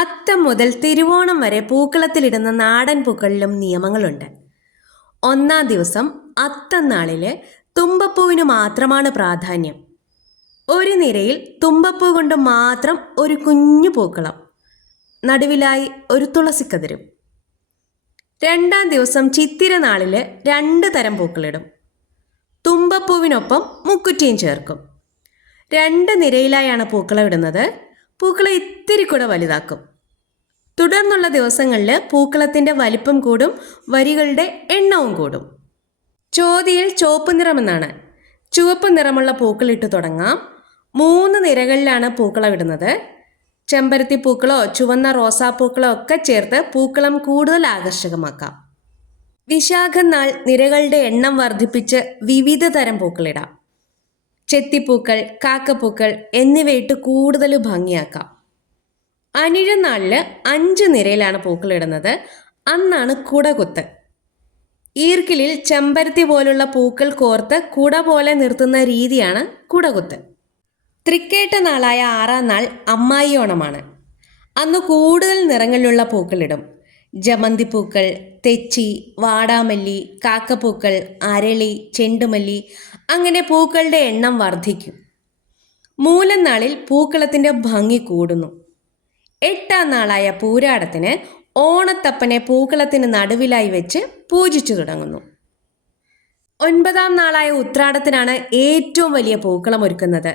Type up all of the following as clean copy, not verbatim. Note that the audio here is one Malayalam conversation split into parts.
അത്തം മുതൽ തിരുവോണം വരെ പൂക്കളത്തിലിടുന്ന നാടൻ പൂക്കളിലും നിയമങ്ങളുണ്ട്. ഒന്നാം ദിവസം അത്തം നാളില് തുമ്പപ്പൂവിന് മാത്രമാണ് പ്രാധാന്യം. ഒരു നിരയിൽ തുമ്പപ്പൂ കൊണ്ട് മാത്രം ഒരു കുഞ്ഞു പൂക്കളം, നടുവിലായി ഒരു തുളസിക്കതിരും. രണ്ടാം ദിവസം ചിത്തിര നാളില് 2 തരം പൂക്കളിടും. തുമ്പപ്പൂവിനൊപ്പം മുക്കുറ്റിയും ചേർക്കും. 2 നിരയിലായാണ് പൂക്കളം ഇടുന്നത്. പൂക്കളം ഇത്തിരി കൂടെ വലുതാക്കും. തുടർന്നുള്ള ദിവസങ്ങളിൽ പൂക്കളത്തിൻ്റെ വലിപ്പം കൂടും, വരികളുടെ എണ്ണവും കൂടും. ചോതിയിൽ ചുവപ്പ് നിറമെന്നാണ്. ചുവപ്പ് നിറമുള്ള പൂക്കളിട്ട് തുടങ്ങാം. 3 നിരകളിലാണ് പൂക്കളം ഇടുന്നത്. ചെമ്പരത്തി പൂക്കളോ ചുവന്ന റോസാപ്പൂക്കളോ ഒക്കെ ചേർത്ത് പൂക്കളം കൂടുതൽ ആകർഷകമാക്കാം. വിശാഖം നാൾ നിരകളുടെ എണ്ണം വർദ്ധിപ്പിച്ച് വിവിധ തരം പൂക്കളിടാം. ചെത്തിപ്പൂക്കൾ, കാക്കപ്പൂക്കൾ എന്നിവയിട്ട് കൂടുതൽ ഭംഗിയാക്കാം. അനിഴം നാളിൽ 5 നിരയിലാണ് പൂക്കളിടുന്നത്. അന്നാണ് കുടകുത്ത്. ഈർക്കിലിൽ ചെമ്പരത്തി പോലുള്ള പൂക്കൾ കോർത്ത് കുട പോലെ നിർത്തുന്ന രീതിയാണ് കുടകുത്ത്. തൃക്കേട്ട നാളായ 6ാം നാൾ അമ്മായി ഓണമാണ്. അന്ന് കൂടുതൽ നിറങ്ങളിലുള്ള പൂക്കളിടും. ജമന്തിപ്പൂക്കൾ, തെച്ചി, വാടാമല്ലി, കാക്കപ്പൂക്കൾ, അരളി, ചെണ്ടുമല്ലി അങ്ങനെ പൂക്കളുടെ എണ്ണം വർദ്ധിക്കും. മൂലം നാളിൽ പൂക്കളത്തിൻ്റെ ഭംഗി കൂടുന്നു. 8ാം നാളായ പൂരാടത്തിന് ഓണത്തപ്പനെ പൂക്കളത്തിന് നടുവിലായി വെച്ച് പൂജിച്ചു തുടങ്ങുന്നു. 9ാം നാളായ ഉത്രാടത്തിനാണ് ഏറ്റവും വലിയ പൂക്കളം ഒരുക്കുന്നത്.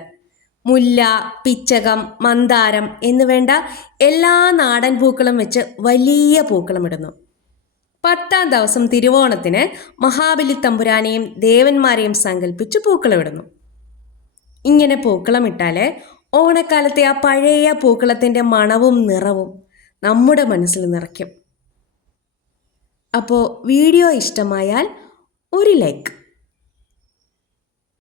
മുല്ല, പിച്ചകം, മന്ദാരം എന്നുവേണ്ട എല്ലാ നാടൻ പൂക്കളും വെച്ച് വലിയ പൂക്കളമിടുന്നു. 10ാം ദിവസം തിരുവോണത്തിന് മഹാബലി തമ്പുരാനെയും ദേവന്മാരെയും സങ്കല്പിച്ച് പൂക്കളമിടുന്നു. ഇങ്ങനെ പൂക്കളമിട്ടാൽ ഓണക്കാലത്തെ ആ പഴയ പൂക്കളത്തിൻ്റെ മണവും നിറവും നമ്മുടെ മനസ്സിൽ നിറയ്ക്കും. അപ്പോൾ വീഡിയോ ഇഷ്ടമായാൽ ഒരു ലൈക്ക്.